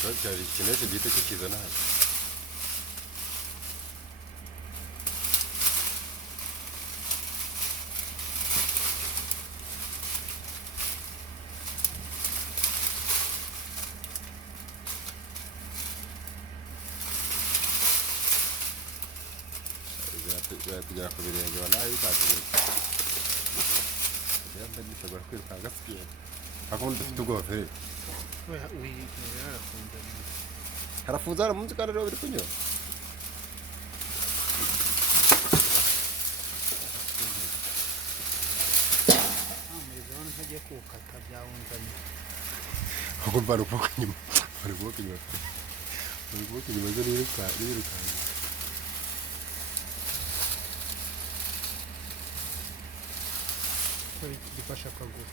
cyari ikintu gihita kikizana hano. Tugera ku birenge nawe bikatubura. Yamba nishobora kwiruka agasiye. Akundi dufite ubwoba fere. Harafunze hano munsi kandi rero biri kunyura. ntajya kuwukata byawunzanye. Ahubwo mbara ukuboko inyuma. Mbara ukuboko inyuma. Mbara ukuboko inyuma zo nirukanka. Gifasha akaguru.